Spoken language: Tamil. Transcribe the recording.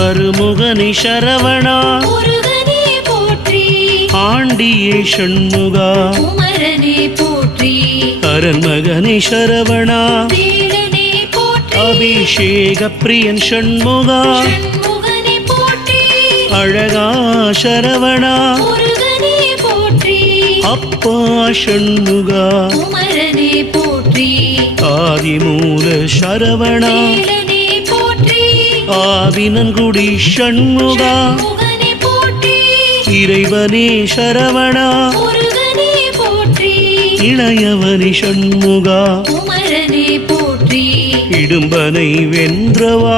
அருமுகனி சரவணா முருகனே போற்றி ஆண்டியே ஷண்முகா குமரனே போற்றி அரண்மகனி சரவணா வேலனே போற்றி அபிஷேக பிரியன் ஷண்முகா ஷண்முகனே போற்றி அழகா சரவணா முருகனே போற்றி அப்பா ஷண்முகா குமரனே போற்றி ஆதிமூல சரவணா வேலனே போற்றி ஆவினன்குடி ஷண்முகா முருகனே போற்றி இறைவனே சரவணா முருகனே போற்றி இளையவனி ஷண்முகா குமரனே போற்றி இடும்பனை வென்றவா